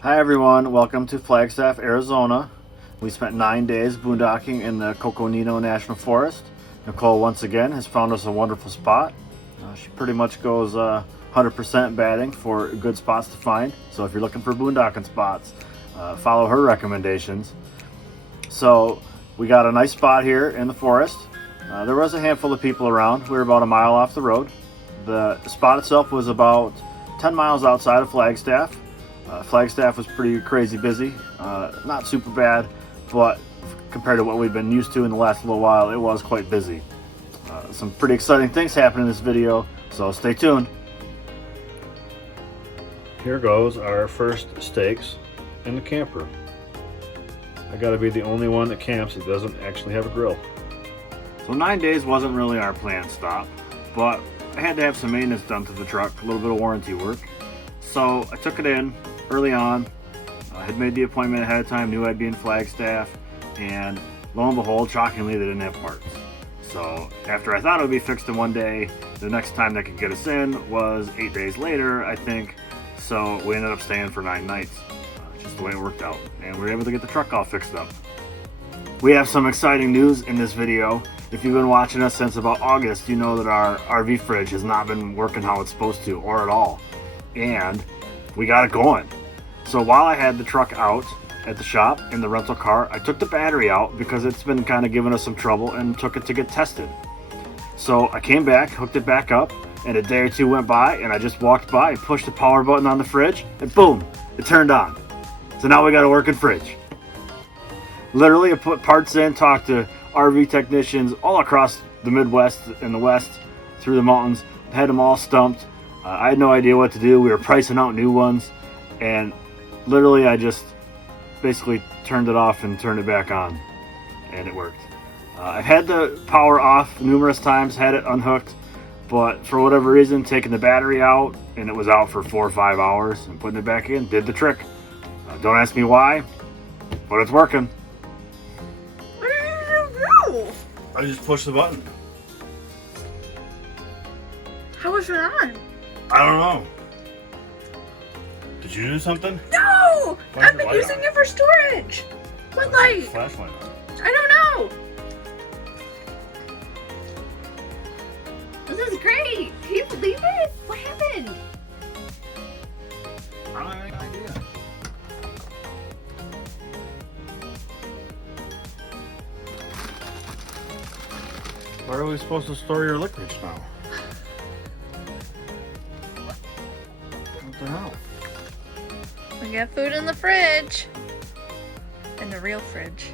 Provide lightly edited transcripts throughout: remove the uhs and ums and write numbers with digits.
Hi everyone, welcome to Flagstaff, Arizona. We spent 9 days boondocking in the Coconino National Forest. Nicole once again has found us a wonderful spot. She pretty much goes 100% batting for good spots to find. So if you're looking for boondocking spots, follow her recommendations. So we got a nice spot here in the forest. There was a handful of people around. We were about a mile off the road. The spot itself was about 10 miles outside of Flagstaff. Flagstaff was pretty crazy busy, not super bad, but compared to what we've been used to in the last little while, it was quite busy. Some pretty exciting things happen in this video, so stay tuned. Here goes our first stakes in the camper. I gotta be the only one that camps that doesn't actually have a grill. So 9 days wasn't really our planned stop, but I had to have some maintenance done to the truck, a little bit of warranty work. So I took it in early on. I had made the appointment ahead of time, knew I'd be in Flagstaff, and lo and behold, shockingly, they didn't have parts. So after I thought it would be fixed in 1 day, the next time they could get us in was 8 days later, I think. So we ended up staying for 9 nights, just the way it worked out. And we were able to get the truck all fixed up. We have some exciting news in this video. If you've been watching us since about August, you know that our RV fridge has not been working how it's supposed to, or at all. And we got it going. So while I had the truck out at the shop in the rental car, I took the battery out because it's been kind of giving us some trouble and took it to get tested. So I came back, hooked it back up, and a day or two went by and I just walked by and pushed the power button on the fridge and boom, it turned on. So now we got a working fridge. Literally, I put parts in, talked to RV technicians all across the Midwest and the West through the mountains, had them all stumped. I had no idea what to do. We were pricing out new ones, and literally I just basically turned it off and turned it back on, and it worked. I've had the power off numerous times, had it unhooked, but for whatever reason, taking the battery out, and it was out for 4 or 5 hours, and putting it back in did the trick. Don't ask me why, but it's working. What did you do? I just pushed the button. How was it on? I don't know. Did you do something? No! Why is I've the been light using on? it for storage. What light? Flashlight on. I don't know. This is great. Can you believe it? What happened? I don't have any idea. Where are we supposed to store your licorice now? What the hell? We got food in the fridge. In the real fridge.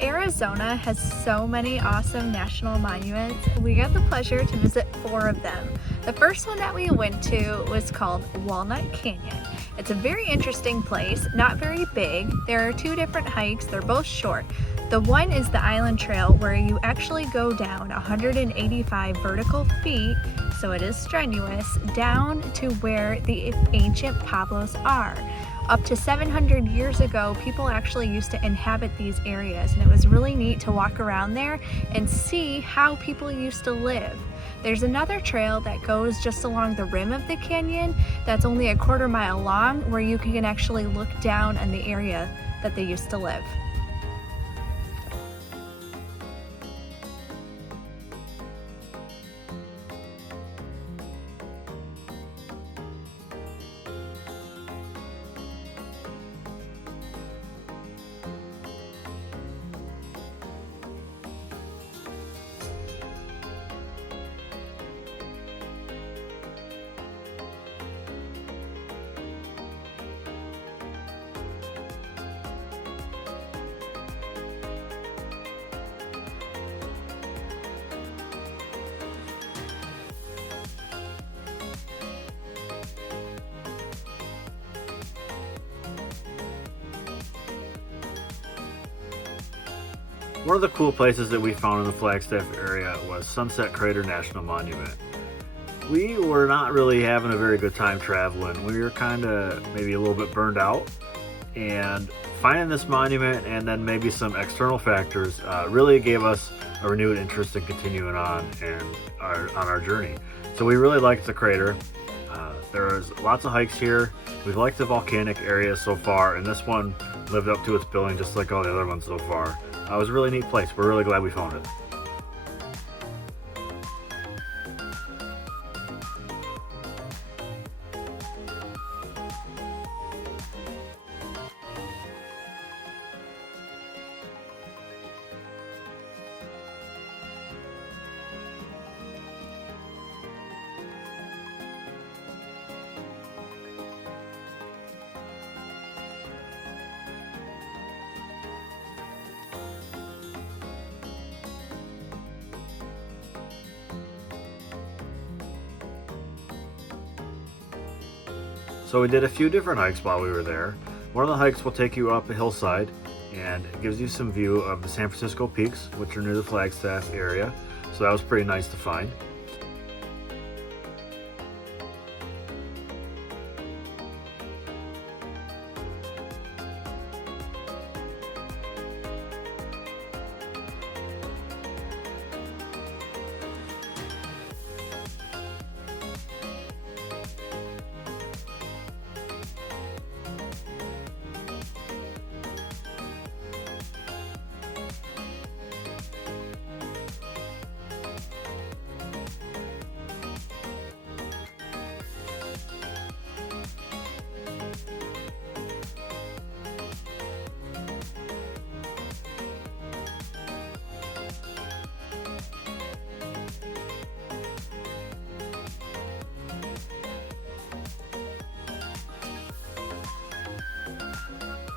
Arizona has so many awesome national monuments. We got the pleasure to visit 4 of them. The first one that we went to was called Walnut Canyon. It's a very interesting place, not very big. There are 2 different hikes, they're both short. The one is the Island Trail, where you actually go down 185 vertical feet, so it is strenuous, down to where the ancient Pueblos are. Up to 700 years ago, people actually used to inhabit these areas, and it was really neat to walk around there and see how people used to live. There's another trail that goes just along the rim of the canyon that's only a 1/4 mile long, where you can actually look down on the area that they used to live. One of the cool places that we found in the Flagstaff area was Sunset Crater National Monument. We were not really having a very good time traveling. We were kind of maybe a little bit burned out, and finding this monument and then maybe some external factors really gave us a renewed interest in continuing on our journey. So we really liked the crater. There's lots of hikes here, We've liked the volcanic area so far, and this one lived up to its billing just like all the other ones so far. It was a really neat place. We're really glad we found it. So we did a few different hikes while we were there. One of the hikes will take you up a hillside and it gives you some view of the San Francisco peaks, which are near the Flagstaff area. So that was pretty nice to find.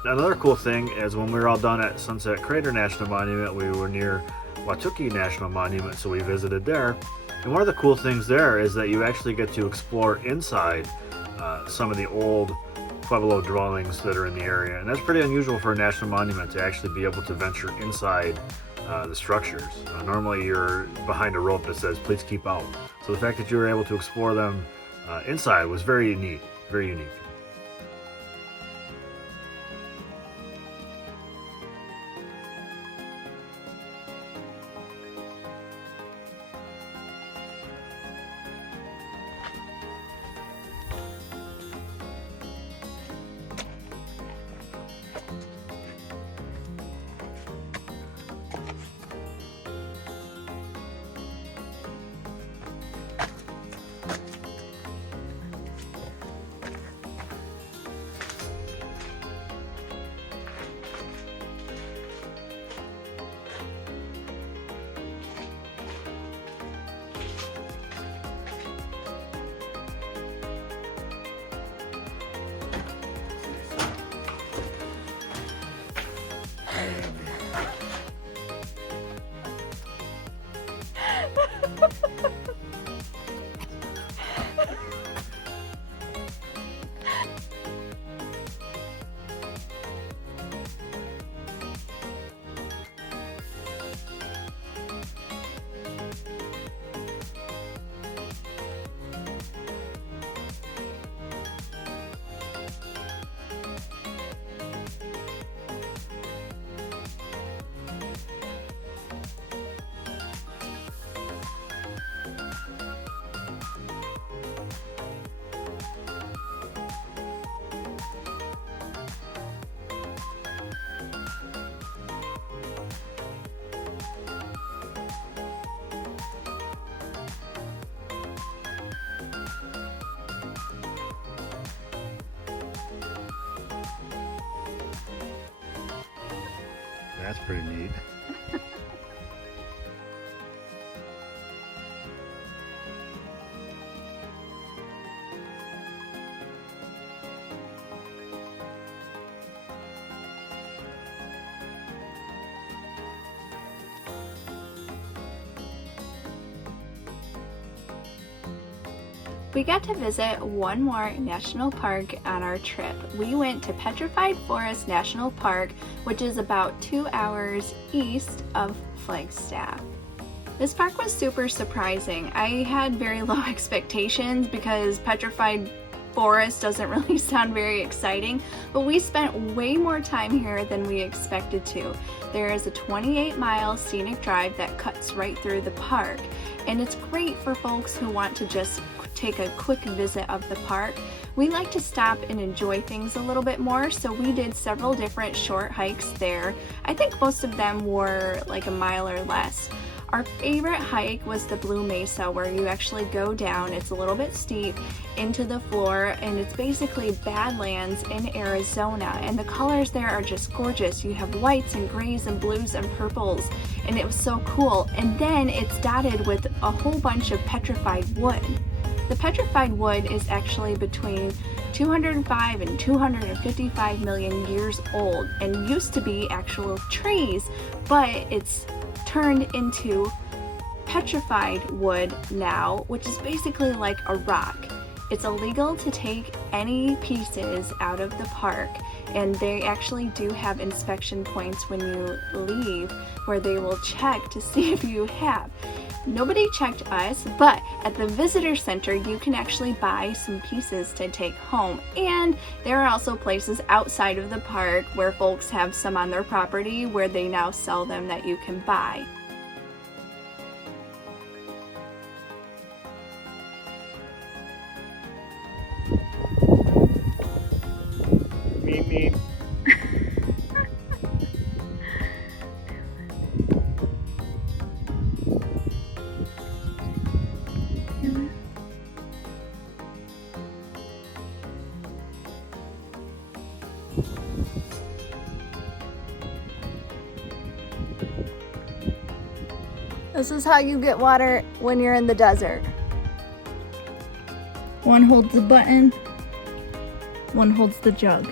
Another cool thing is when we were all done at Sunset Crater National Monument, we were near Watuki National Monument, so we visited there. And one of the cool things there is that you actually get to explore inside some of the old Pueblo dwellings that are in the area. And that's pretty unusual for a national monument to actually be able to venture inside the structures. Normally you're behind a rope that says, please keep out. So the fact that you were able to explore them inside was very neat, very unique. That's pretty neat. We got to visit one more national park on our trip. We went to Petrified Forest National Park, which is about 2 hours east of Flagstaff. This park was super surprising. I had very low expectations because Petrified Forest doesn't really sound very exciting, but we spent way more time here than we expected to. There is a 28-mile scenic drive that cuts right through the park, and it's great for folks who want to just take a quick visit of the park, We like to stop and enjoy things a little bit more, so we did several different short hikes there. I think most of them were like a mile or less. Our favorite hike was the Blue Mesa, where you actually go down, it's a little bit steep, into the floor, and it's basically Badlands in Arizona, and the colors there are just gorgeous. You have whites and grays and blues and purples, and it was so cool. And then it's dotted with a whole bunch of petrified wood. The petrified wood is actually between 205 and 255 million years old and used to be actual trees, but it's turned into petrified wood now, which is basically like a rock. It's illegal to take any pieces out of the park, and they actually do have inspection points when you leave where they will check to see if you have. Nobody checked us, but at the visitor center you can actually buy some pieces to take home, and there are also places outside of the park where folks have some on their property where they now sell them that you can buy. Meep meep. This is how you get water when you're in the desert. One holds the button, one holds the jug.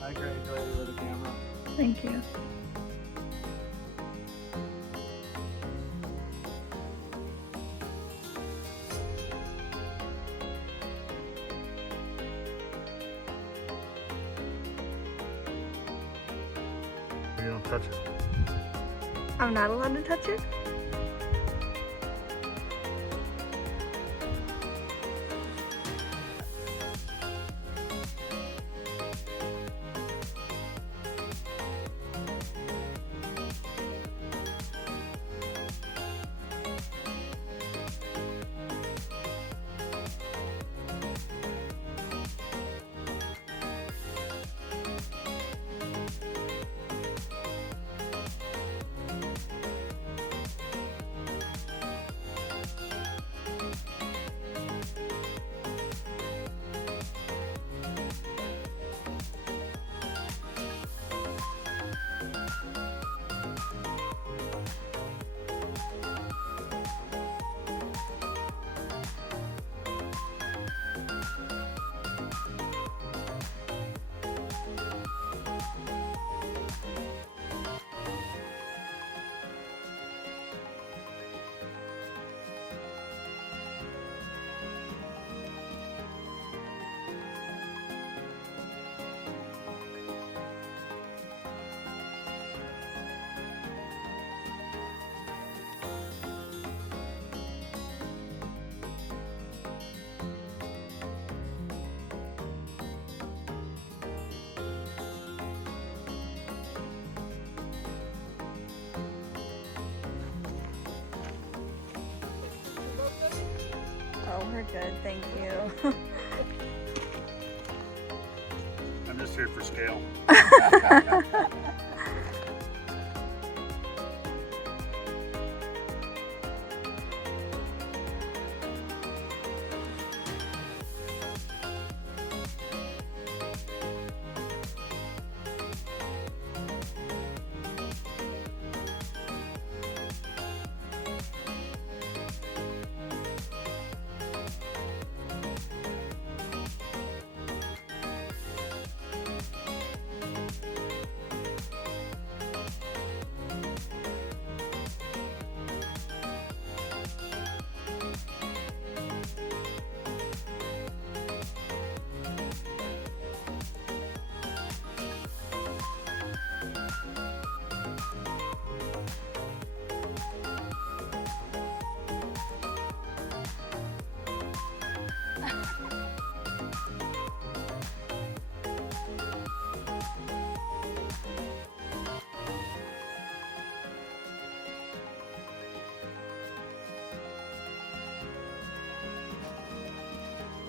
Hi, great lady with a camera. Thank you. You don't touch it. I'm not allowed to touch it? good, thank you. I'm just here for scale.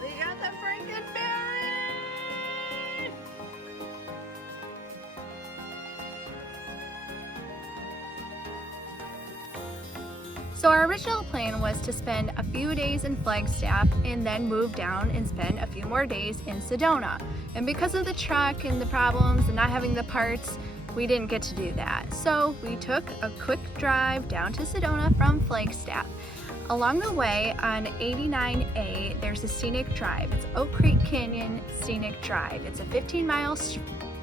We got the freaking ferry! So our original plan was to spend a few days in Flagstaff and then move down and spend a few more days in Sedona. And because of the truck and the problems and not having the parts, we didn't get to do that. So we took a quick drive down to Sedona from Flagstaff. Along the way on 89A, there's a scenic drive. It's Oak Creek Canyon Scenic Drive. It's a 15-mile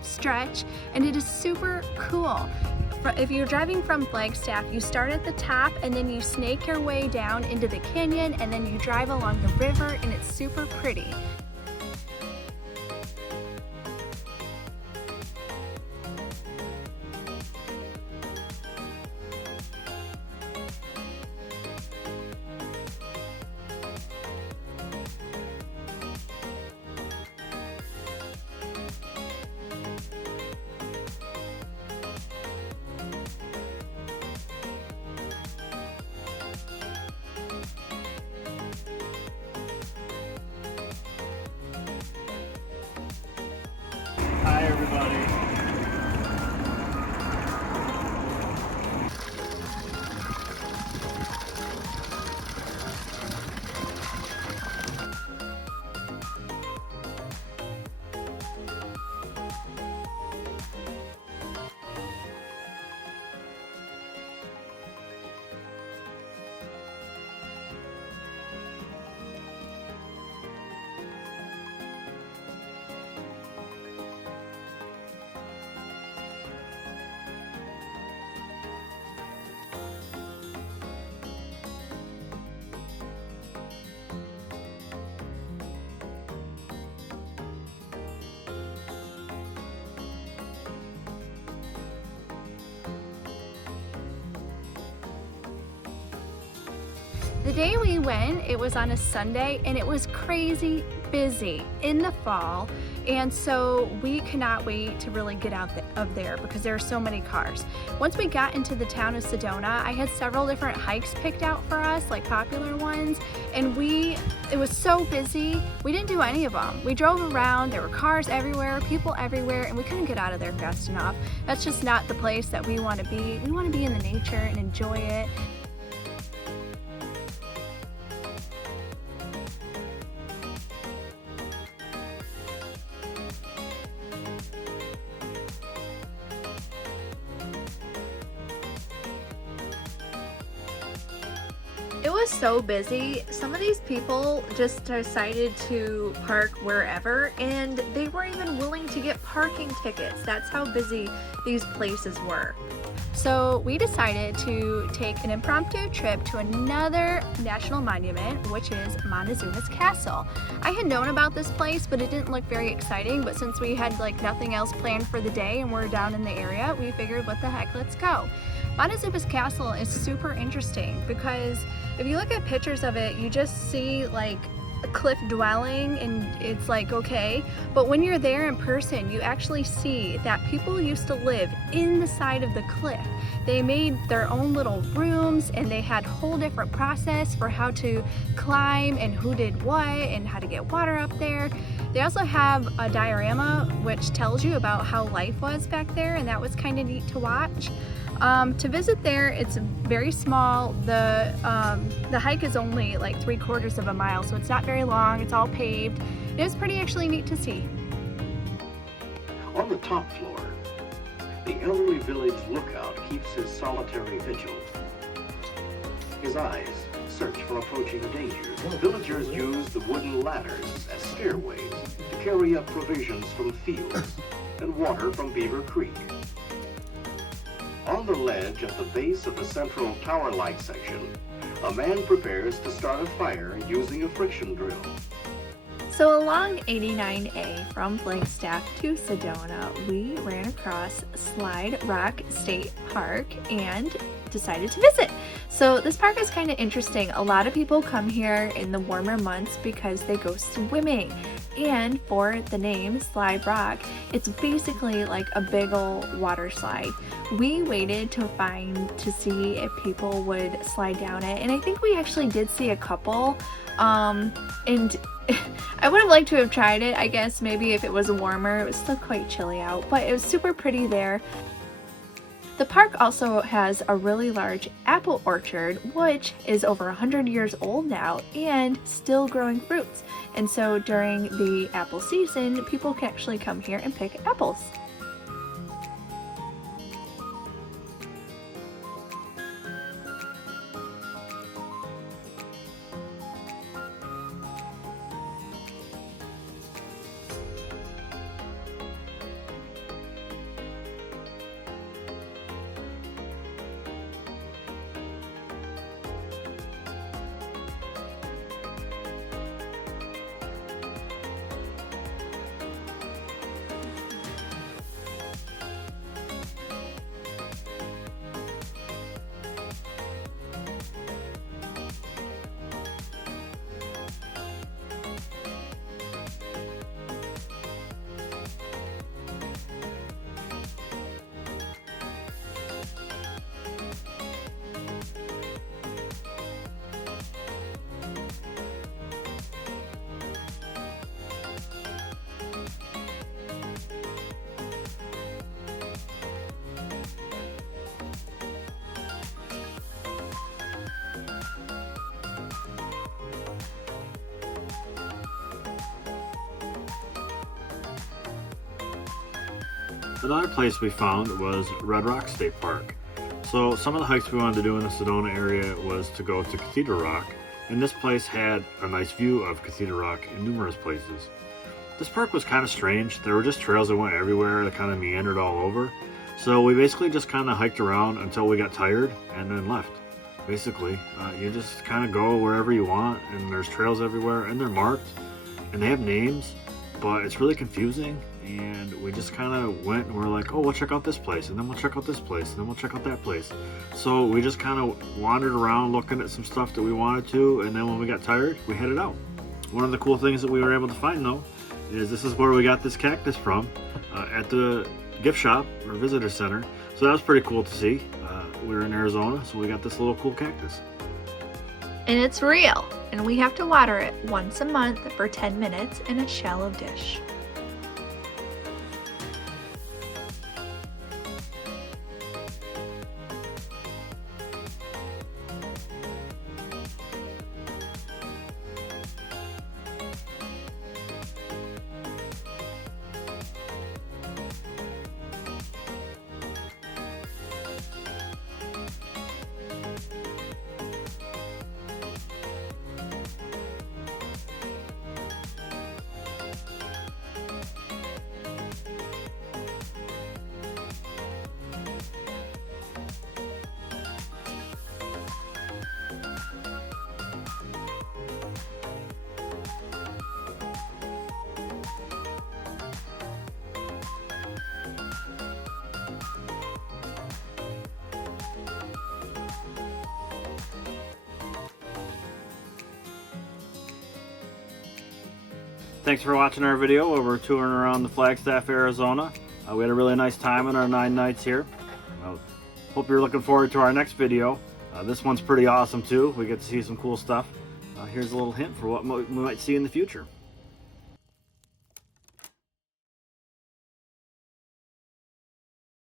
stretch and it is super cool. If you're driving from Flagstaff, you start at the top and then you snake your way down into the canyon and then you drive along the river and it's super pretty. Hi everybody. The day we went, it was on a Sunday and it was crazy busy in the fall, and so we cannot wait to really get out of there because there are so many cars. Once we got into the town of Sedona, I had several different hikes picked out for us, like popular ones, and it was so busy, we didn't do any of them. We drove around, there were cars everywhere, people everywhere, and we couldn't get out of there fast enough. That's just not the place that we want to be. We want to be in the nature and enjoy it. It was so busy. Some of these people just decided to park wherever and they weren't even willing to get parking tickets. That's how busy these places were. So we decided to take an impromptu trip to another national monument, which is Montezuma's Castle. I had known about this place, but it didn't look very exciting, but since we had like nothing else planned for the day and we're down in the area, we figured what the heck, let's go. Montezuma's Castle is super interesting because if you look at pictures of it, you just see like a cliff dwelling and it's like, okay, but when you're there in person, you actually see that people used to live in the side of the cliff. They made their own little rooms and they had whole different process for how to climb and who did what and how to get water up there. They also have a diorama which tells you about how life was back there, and that was kind of neat to watch. To visit there, it's very small. The hike is only like 3/4 of a mile, so it's not very long. It's all paved. It was pretty actually neat to see. On the top floor, the elderly village lookout keeps his solitary vigil. His eyes search for approaching danger. Villagers use the wooden ladders as stairways to carry up provisions from fields and water from Beaver Creek. On the ledge at the base of the central tower-like section, a man prepares to start a fire using a friction drill. So along 89A from Flagstaff to Sedona, we ran across Slide Rock State Park and decided to visit. So this park is kind of interesting. A lot of people come here in the warmer months because they go swimming. And for the name Slide Rock, it's basically like a big old water slide. We waited to see if people would slide down it, and I think we actually did see a couple. And I would have liked to have tried it, I guess maybe if it was warmer. It was still quite chilly out, but it was super pretty there. The park also has a really large apple orchard, which is over 100 years old now and still growing fruits. And so during the apple season, people can actually come here and pick apples. Another place we found was Red Rock State Park. So some of the hikes we wanted to do in the Sedona area was to go to Cathedral Rock, and this place had a nice view of Cathedral Rock in numerous places. This park was kind of strange. There were just trails that went everywhere that kind of meandered all over. So we basically just kind of hiked around until we got tired and then left. Basically, you just kind of go wherever you want, and there's trails everywhere, and they're marked, and they have names, but it's really confusing. And we just kind of went and we're like, oh, we'll check out this place, and then we'll check out this place, and then we'll check out that place. So we just kind of wandered around looking at some stuff that we wanted to, and then when we got tired, we headed out. One of the cool things that we were able to find, though, is this is where we got this cactus from, at the gift shop or visitor center. So that was pretty cool to see. We were in Arizona, so we got this little cool cactus. And it's real, and we have to water it once a month for 10 minutes in a shallow dish. Thanks for watching our video where we're touring around the Flagstaff, Arizona. We had a really nice time in our 9 nights here. Hope you're looking forward to our next video. This one's pretty awesome too. We get to see some cool stuff. Here's a little hint for what we might see in the future.